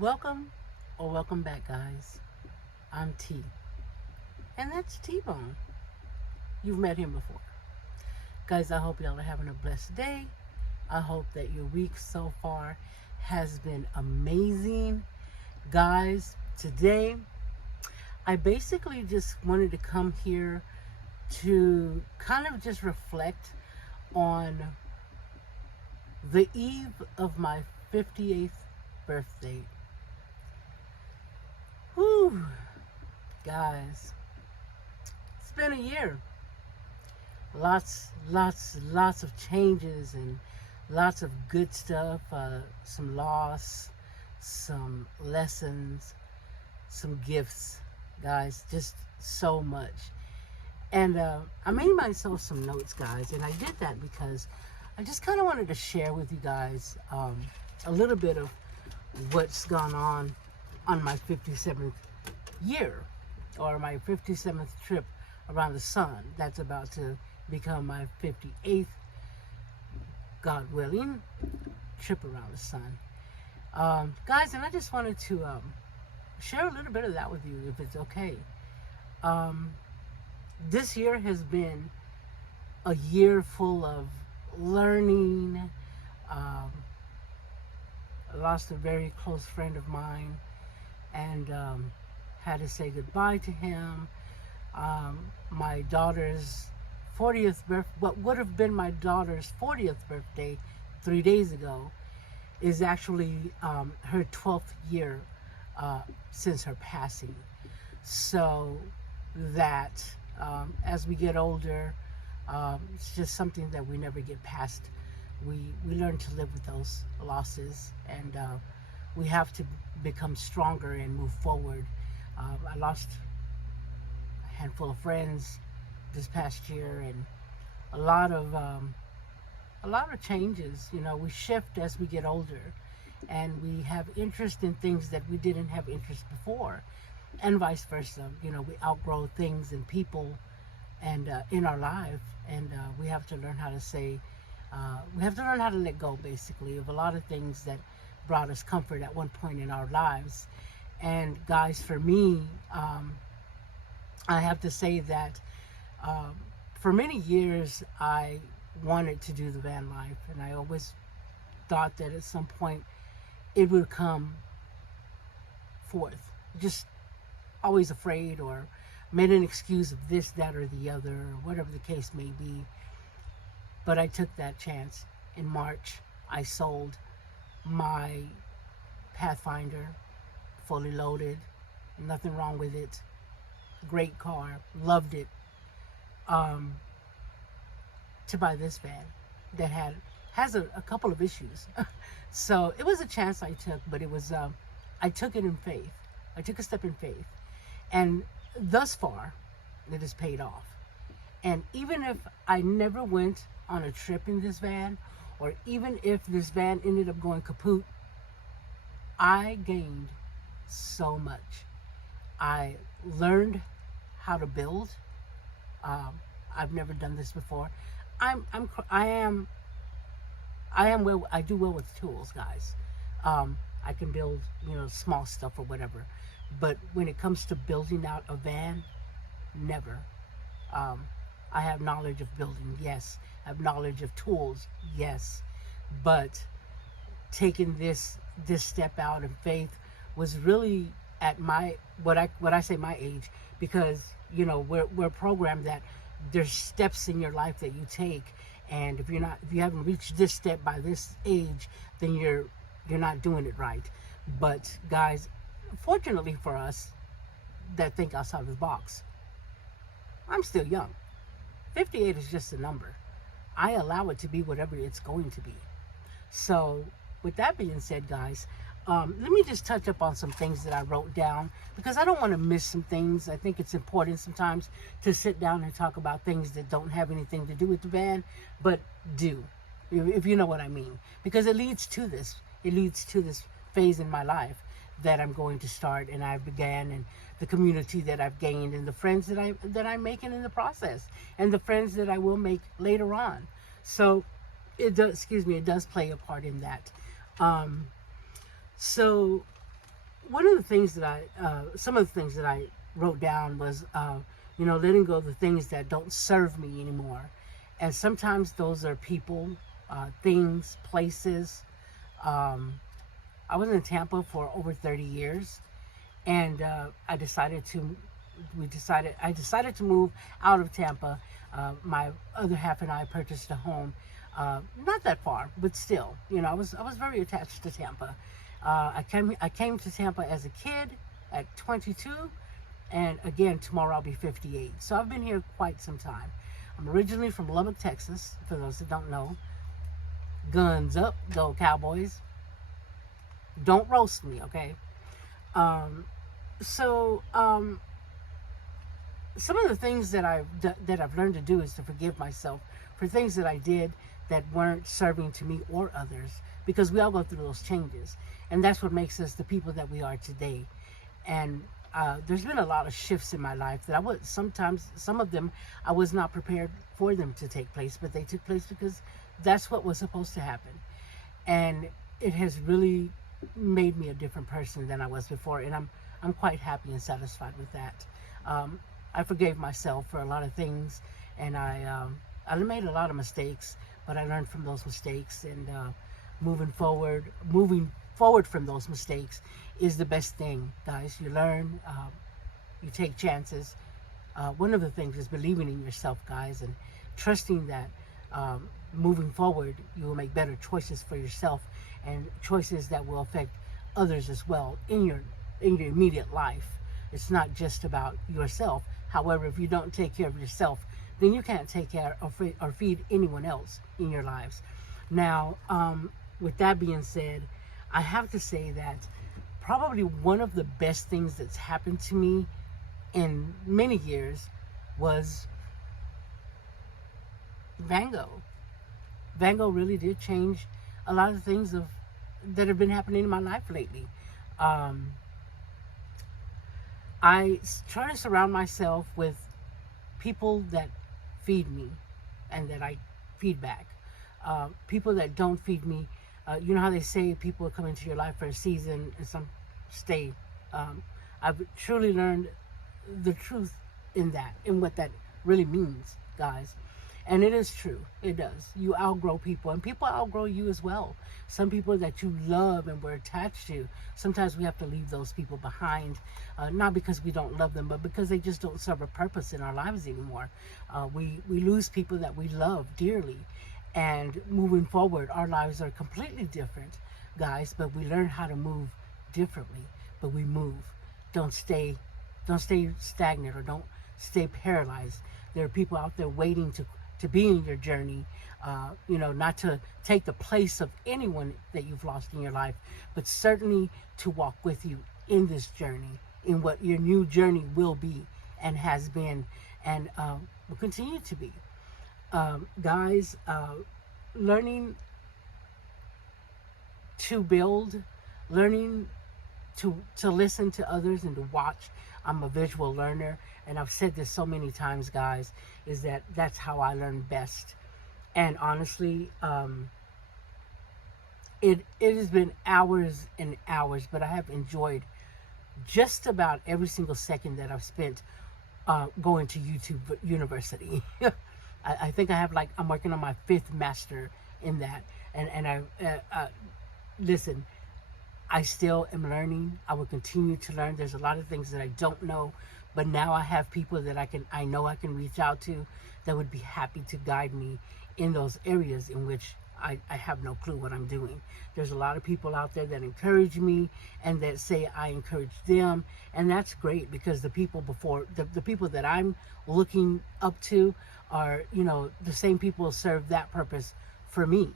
Welcome or welcome back, guys. I'm T, and that's T Bone. You've met him before. Guys, I hope y'all are having a blessed day. I hope that your week so far has been amazing. Guys, today I basically just wanted to come here to kind of just reflect on the eve of my 58th birthday. Whew, guys, it's been a year. Lots of changes and lots of good stuff. Some loss, some lessons, some gifts, guys. Just so much. And I made myself some notes, guys, and I did that because I just kind of wanted to share with you guys a little bit of what's gone on my 57th year, or my 57th trip around the sun. That's about to become my 58th, God willing, trip around the sun. Guys, and I just wanted to share a little bit of that with you, if it's okay. Um, this year has been a year full of learning. I lost a very close friend of mine, and had to say goodbye to him. My daughter's 40th birth, what would have been my daughter's 40th birthday 3 days ago, is actually her 12th year since her passing. So that as we get older, it's just something that we never get past. We learn to live with those losses, and we have to become stronger and move forward. I lost a handful of friends this past year, and a lot of changes. You know, we shift as we get older, and we have interest in things that we didn't have interest before, and vice versa. You know, we outgrow things and people, and in our life, and we have to learn how to say. We have to learn how to let go, basically, of a lot of things that brought us comfort at one point in our lives. And guys, for me, I have to say that um, for many years I wanted to do the van life, and I always thought that at some point it would come forth. Just always afraid, or made an excuse of this, that, or the other, or whatever the case may be. But I took that chance. In March, I sold my Pathfinder, fully loaded, nothing wrong with it. Great car, loved it. Um, to buy this van that has a couple of issues. So it was a chance I took, but it was I took it in faith. I took a step in faith, and thus far, it has paid off. And even if I never went on a trip in this van, or even if this van ended up going kaput, I gained so much. I learned how to build. Um, I've never done this before. I'm, I'm, I am, I am well. I do well with tools, guys. I can build, small stuff or whatever. But when it comes to building out a van, never. Um, I have knowledge of building, yes. I have knowledge of tools, yes. But taking this step out in faith was really at my what I say my age, because we're programmed that there's steps in your life that you take, and if you haven't reached this step by this age, then you're not doing it right. But guys, fortunately for us that think outside of the box, I'm still young. 58 is just a number. I allow it to be whatever it's going to be. So, with that being said, guys, let me just touch up on some things that I wrote down, because I don't want to miss some things. I think it's important sometimes to sit down and talk about things that don't have anything to do with the van, but do, if you know what I mean. Because it leads to this. It leads to this phase in my life that I'm going to start, and I began, and the community that I've gained, and the friends that I'm making in the process, and the friends that I will make later on. So it does, it does play a part in that. So one of the things that some of the things that I wrote down was, letting go of the things that don't serve me anymore. And sometimes those are people, things, places. Um, I was in Tampa for over 30 years, and I decided to move out of Tampa. My other half and I purchased a home, not that far, but still, I was very attached to Tampa. I came to Tampa as a kid at 22, and again tomorrow I'll be 58. So I've been here quite some time. I'm originally from Lubbock, Texas. For those that don't know, guns up, go Cowboys. Don't roast me, okay? Um, so some of the things that I've learned to do is to forgive myself for things that I did that weren't serving to me or others, because we all go through those changes, and that's what makes us the people that we are today. And there's been a lot of shifts in my life that some of them I was not prepared for them to take place, but they took place because that's what was supposed to happen. And it has really made me a different person than I was before, and I'm quite happy and satisfied with that. I forgave myself for a lot of things, and I made a lot of mistakes, but I learned from those mistakes, and moving forward from those mistakes is the best thing, guys. You learn, you take chances. One of the things is believing in yourself, guys, and trusting that moving forward, you will make better choices for yourself, and choices that will affect others as well in your immediate life. It's not just about yourself. However, if you don't take care of yourself, then you can't take care or feed anyone else in your lives. Now, with that being said, I have to say that probably one of the best things that's happened to me in many years was Van Gogh. Van Gogh really did change a lot of things that have been happening in my life lately. Um, try to surround myself with people that feed me and that I feed back. People that don't feed me, you know how they say people come into your life for a season and some stay. I've truly learned the truth in what that really means, guys. And it is true. It does. You outgrow people, and people outgrow you as well. Some people that you love and were attached to, sometimes we have to leave those people behind, not because we don't love them, but because they just don't serve a purpose in our lives anymore. We lose people that we love dearly, and moving forward, our lives are completely different, guys. But we learn how to move differently. But we move. Don't stay stagnant, or don't stay paralyzed. There are people out there waiting to be in your journey, not to take the place of anyone that you've lost in your life, but certainly to walk with you in this journey, in what your new journey will be and has been, and will continue to be. Guys, learning to build, learning to listen to others and to watch. I'm a visual learner, and I've said this so many times, guys, is that's how I learn best. And honestly, it has been hours and hours, but I have enjoyed just about every single second that I've spent going to YouTube University. I think I'm working on my 5th master in that, and listen, I still am learning. I will continue to learn. There's a lot of things that I don't know, but now I have people that I know I can reach out to that would be happy to guide me in those areas in which I have no clue what I'm doing. There's a lot of people out there that encourage me and that say I encourage them, and that's great, because the people that I'm looking up to are, the same people who serve that purpose for me.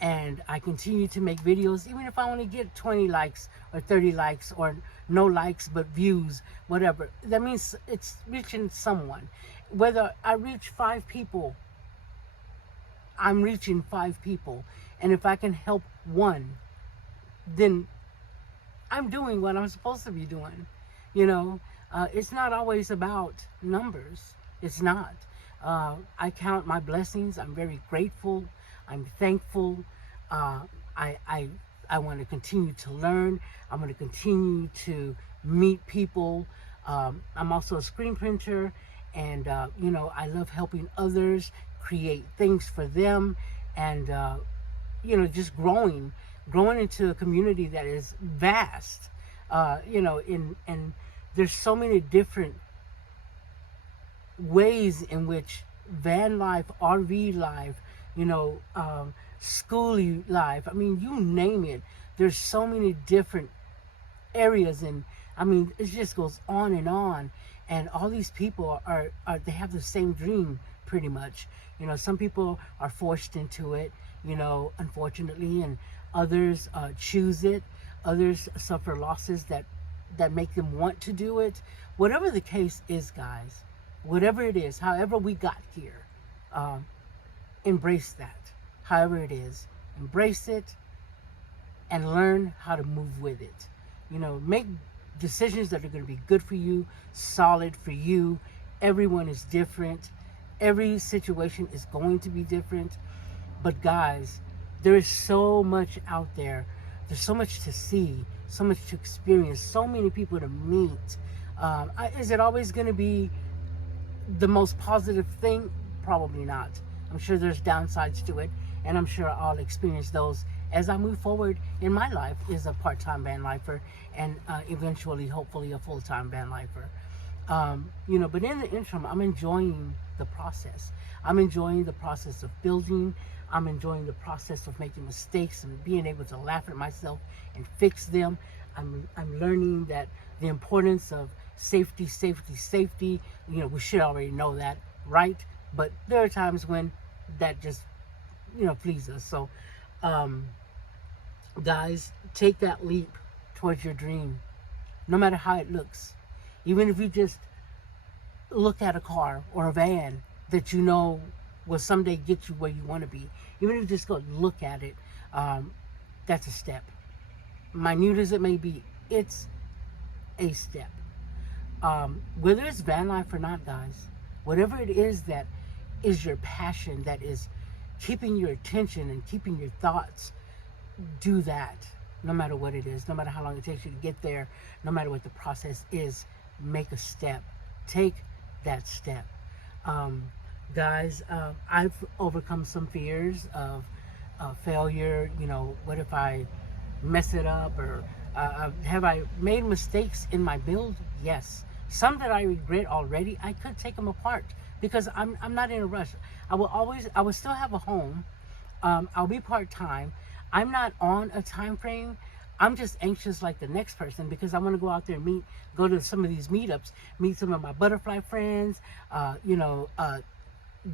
And I continue to make videos, even if I only get 20 likes or 30 likes or no likes but views, whatever. That means it's reaching someone. Whether I reach 5 people, I'm reaching 5 people. And if I can help one, then I'm doing what I'm supposed to be doing. It's not always about numbers. It's not. I count my blessings. I'm very grateful. I'm thankful. I I want to continue to learn. I'm going to continue to meet people. I'm also a screen printer, and I love helping others create things for them, and just growing into a community that is vast. And there's so many different ways in which van life, RV life, schooly life. I mean, you name it. There's so many different areas, and I mean, it just goes on and on. And all these people are they have the same dream, pretty much. Some people are forced into it, unfortunately, and others choose it. Others suffer losses that make them want to do it. Whatever the case is, guys, whatever it is, however we got here, embrace that. However it is, embrace it and learn how to move with it. Make decisions that are going to be good for you, solid for you. Everyone is different. Every situation is going to be different. But guys, there is so much out there. There's so much to see, so much to experience, so many people to meet. Is it always going to be the most positive thing? Probably not. I'm sure there's downsides to it, and I'm sure I'll experience those as I move forward in my life as a part-time van lifer, and eventually, hopefully, a full-time van lifer. But in the interim, I'm enjoying the process. I'm enjoying the process of building. I'm enjoying the process of making mistakes and being able to laugh at myself and fix them. I'm learning that the importance of safety. We should already know that, right? But there are times when that just, flees us. So, guys, take that leap towards your dream, no matter how it looks. Even if you just look at a car or a van that will someday get you where you want to be, even if you just go look at it, that's a step. Minute as it may be, it's a step. Whether it's van life or not, guys, whatever it is that is your passion, that is keeping your attention and keeping your thoughts, do that. No matter what it is, no matter how long it takes you to get there, no matter what the process is, make a step. Take that step. Guys, I've overcome some fears of failure. What if I mess it up? Or have I made mistakes in my build? Yes. Some that I regret already. I could take them apart because I'm not in a rush. I will still have a home. I'll be part-time. I'm not on a time frame. I'm just anxious like the next person because I want to go out there and go to some of these meetups, meet some of my butterfly friends,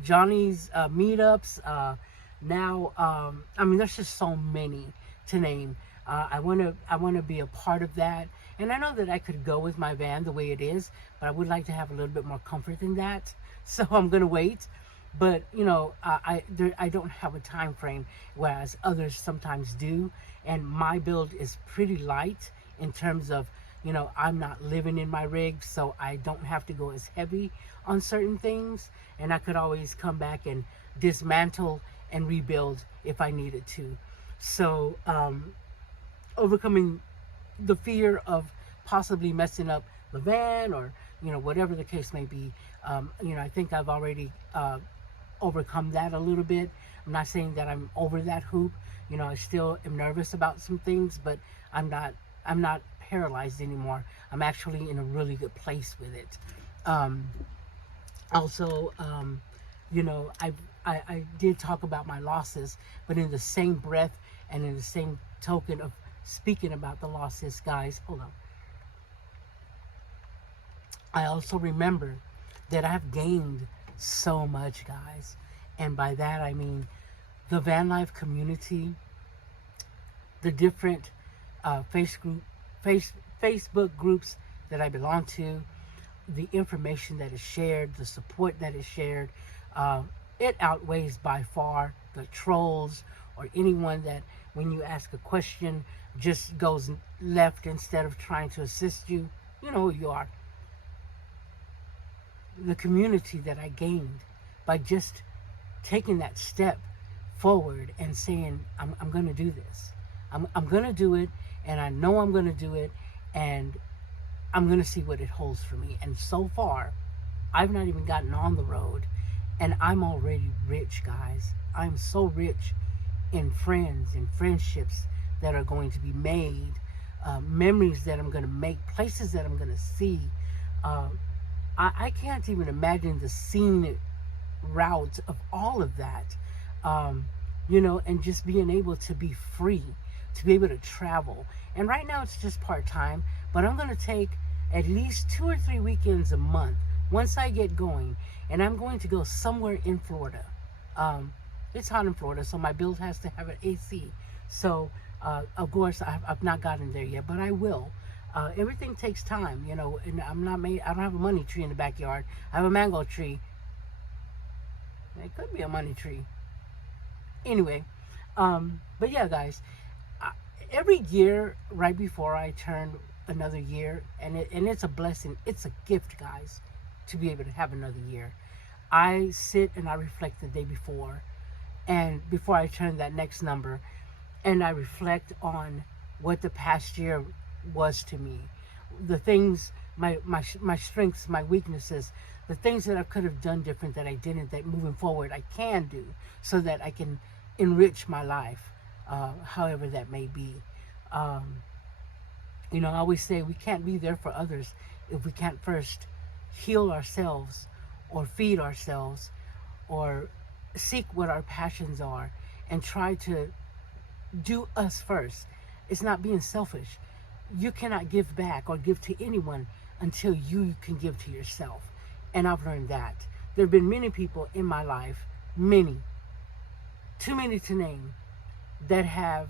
Johnny's meetups. There's just so many to name. I want to be a part of that, and I know that I could go with my van the way it is, but I would like to have a little bit more comfort in that. So I'm gonna wait. But I don't have a time frame, whereas others sometimes do. And my build is pretty light in terms of, I'm not living in my rig, so I don't have to go as heavy on certain things. And I could always come back and dismantle and rebuild if I needed to. So overcoming the fear of possibly messing up the van, or whatever the case may be, I think I've already overcome that a little bit. I'm not saying that I'm over that hoop. I still am nervous about some things, but I'm not paralyzed anymore. I'm actually in a really good place with it. I did talk about my losses, but in the same breath and in the same token of speaking about the losses, guys, hold on. I also remember that I've gained so much, guys. And by that, I mean the van life community, the different Facebook groups that I belong to, the information that is shared, the support that is shared. It outweighs by far the trolls or anyone that, when you ask a question, just goes left instead of trying to assist you. You know who you are. The community that I gained by just taking that step forward and saying, I'm going to do this. I'm going to do it, and I know I'm going to do it, and I'm going to see what it holds for me. And so far, I've not even gotten on the road, and I'm already rich, guys. I'm so rich in friends and friendships that are going to be made, memories that I'm going to make, places that I'm going to see. I can't even imagine the scenic route of all of that, and just being able to be free, to be able to travel. And right now it's just part-time, but I'm going to take at least 2 or 3 weekends a month once I get going, and I'm going to go somewhere in Florida. It's hot in Florida, so my build has to have an AC. So, of course, I've not gotten there yet, but I will. Everything takes time, and I don't have a money tree in the backyard. I have a mango tree. It could be a money tree. Anyway, but yeah, guys, every year right before I turn another year, and it's a blessing. It's a gift, guys, to be able to have another year. I sit and I reflect the day before, and before I turn that next number, and I reflect on what the past year was to me, the things, my strengths, my weaknesses, the things that I could have done different that I didn't, that moving forward I can do, so that I can enrich my life, however that may be. I always say we can't be there for others if we can't first heal ourselves, or feed ourselves, or seek what our passions are, and try to do us first. It's not being selfish. You cannot give back or give to anyone until you can give to yourself. And I've learned that. There have been many people in my life, many, too many to name, that have,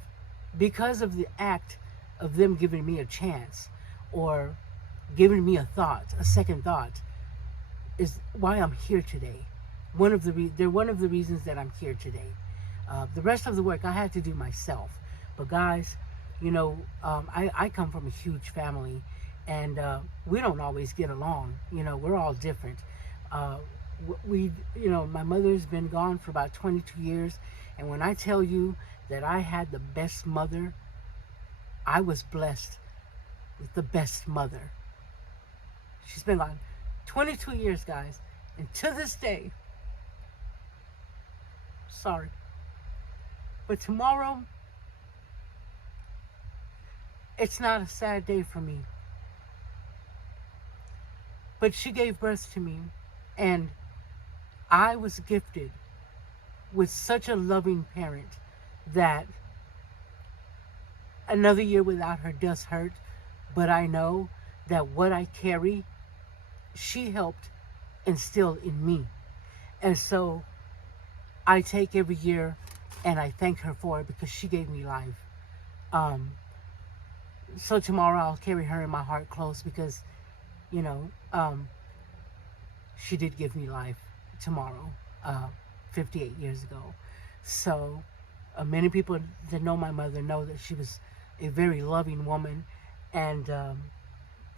because of the act of them giving me a chance, or giving me a thought, a second thought, is why I'm here today. They're one of the reasons that I'm here today. The rest of the work I had to do myself. But guys, I come from a huge family, and we don't always get along. We're all different. My mother's been gone for about 22 years, and when I tell you that I had the best mother, I was blessed with the best mother. She's been gone 22 years, guys, and to this day, sorry, but tomorrow, it's not a sad day for me. But she gave birth to me, and I was gifted with such a loving parent that another year without her does hurt, but I know that what I carry, she helped instill in me. And so I take every year and I thank her for it, because she gave me life. So tomorrow I'll carry her in my heart close, because, she did give me life tomorrow, 58 years ago. So many people that know my mother know that she was a very loving woman, and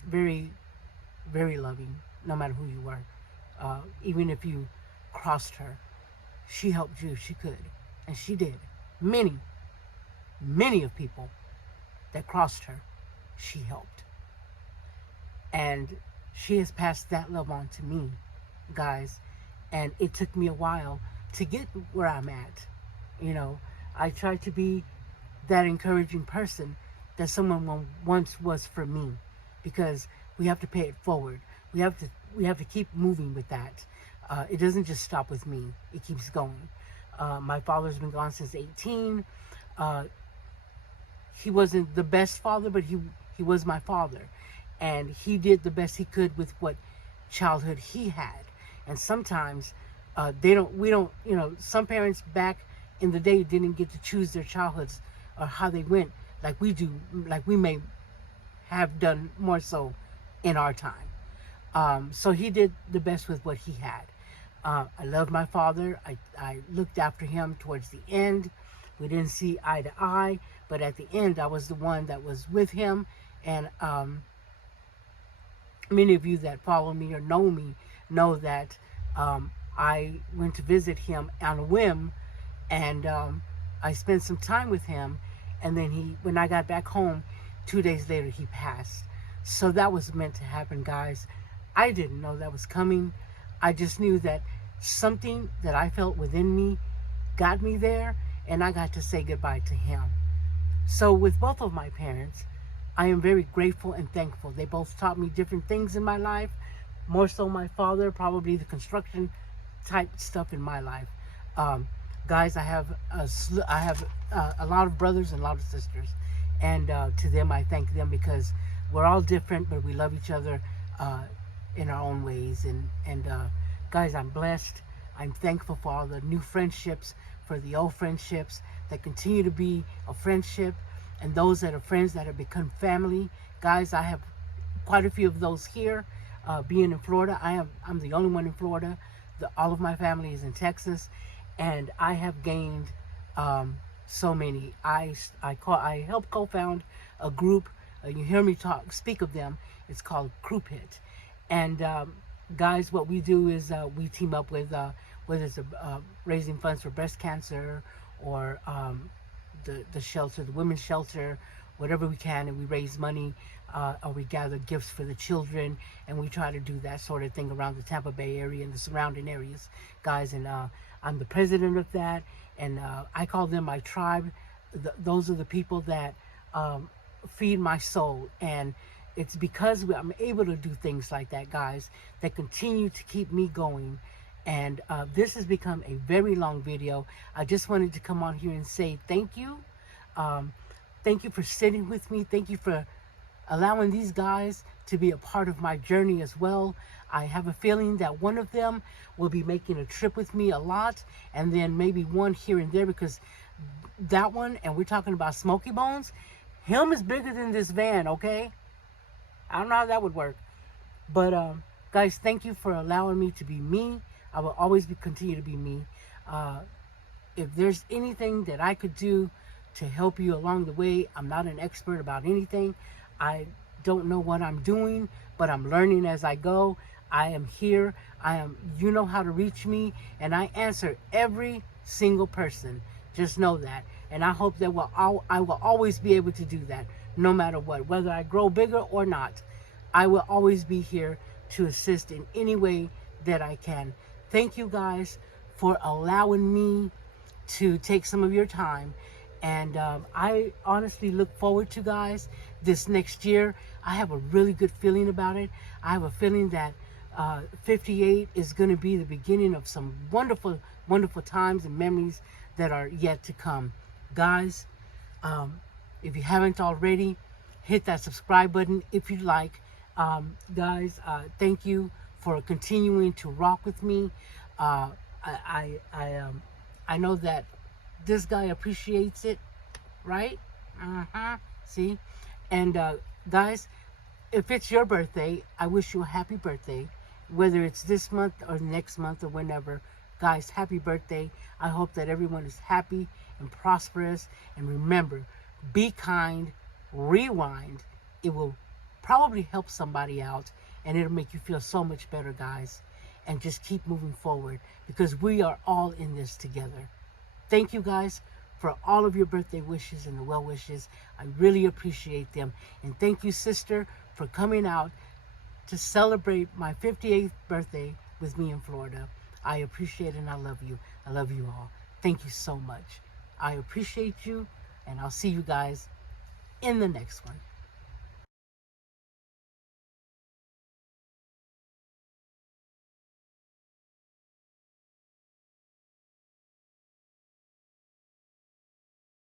very, very loving, no matter who you were. Even if you crossed her, she helped you. She could, and she did. Many of people that crossed her, she helped. And she has passed that love on to me, guys. And it took me a while to get where I'm at. I tried to be that encouraging person that someone once was for me, because we have to pay it forward. We have to keep moving with that. It doesn't just stop with me. It keeps going. My father's been gone since 18. He wasn't the best father, but he was my father. And he did the best he could with what childhood he had. And sometimes some parents back in the day didn't get to choose their childhoods or how they went like we do, like we may have done more so in our time. So he did the best with what he had. I loved my father. I looked after him towards the end. We didn't see eye to eye, but at the end, I was the one that was with him. And many of you that follow me or know me know that I went to visit him on a whim, and I spent some time with him, And then when I got back home, 2 days later, he passed. So that was meant to happen, guys. I didn't know that was coming. I just knew that something that I felt within me got me there, and I got to say goodbye to him. So with both of my parents, I am very grateful and thankful. They both taught me different things in my life. More so my father, probably the construction type stuff in my life. Guys, I have a lot of brothers and a lot of sisters, and to them I thank them, because we're all different, but we love each other in our own ways. And guys, I'm blessed. I'm thankful for all the new friendships, for the old friendships that continue to be a friendship, and those that are friends that have become family. Guys, I have quite a few of those here. Being in Florida, I'm the only one in Florida. All of my family is in Texas, and I have gained so many. I helped co-found a group. You hear me speak of them. It's called Crew Pit. And guys, what we do is we team up with whether it's raising funds for breast cancer, or the shelter, the women's shelter, whatever we can, and we raise money, or we gather gifts for the children, and we try to do that sort of thing around the Tampa Bay area and the surrounding areas, guys. And I'm the president of that, and I call them my tribe. Those are the people that feed my soul, and it's because I'm able to do things like that, guys, that continue to keep me going. And this has become a very long video. I just wanted to come on here and say thank you. Thank you for sitting with me. Thank you for allowing these guys to be a part of my journey as well. I have a feeling that one of them will be making a trip with me a lot, and then maybe one here and there, because that one, and we're talking about Smokey Bones, him is bigger than this van, okay? I don't know how that would work. But guys, thank you for allowing me to be me. I will always continue to be me. If there's anything that I could do to help you along the way, I'm not an expert about anything. I don't know what I'm doing, but I'm learning as I go. I am here. You know how to reach me, and I answer every single person. Just know that. And I hope that I will always be able to do that, no matter what. Whether I grow bigger or not, I will always be here to assist in any way that I can. Thank you guys for allowing me to take some of your time. And I honestly look forward to, guys, this next year. I have a really good feeling about it. I have a feeling that 58 is going to be the beginning of some wonderful, wonderful times and memories that are yet to come. Guys, if you haven't already, hit that subscribe button if you'd like. Guys, thank you for continuing to rock with me. I know that this guy appreciates it, right? See? And guys, if it's your birthday, I wish you a happy birthday, whether it's this month or next month or whenever. Guys, happy birthday. I hope that everyone is happy and prosperous. And remember, be kind, rewind. It will probably help somebody out, and it'll make you feel so much better, guys. And just keep moving forward, because we are all in this together. Thank you, guys, for all of your birthday wishes and the well wishes. I really appreciate them. And thank you, sister, for coming out to celebrate my 58th birthday with me in Florida. I appreciate it, and I love you. I love you all. Thank you so much. I appreciate you, and I'll see you guys in the next one.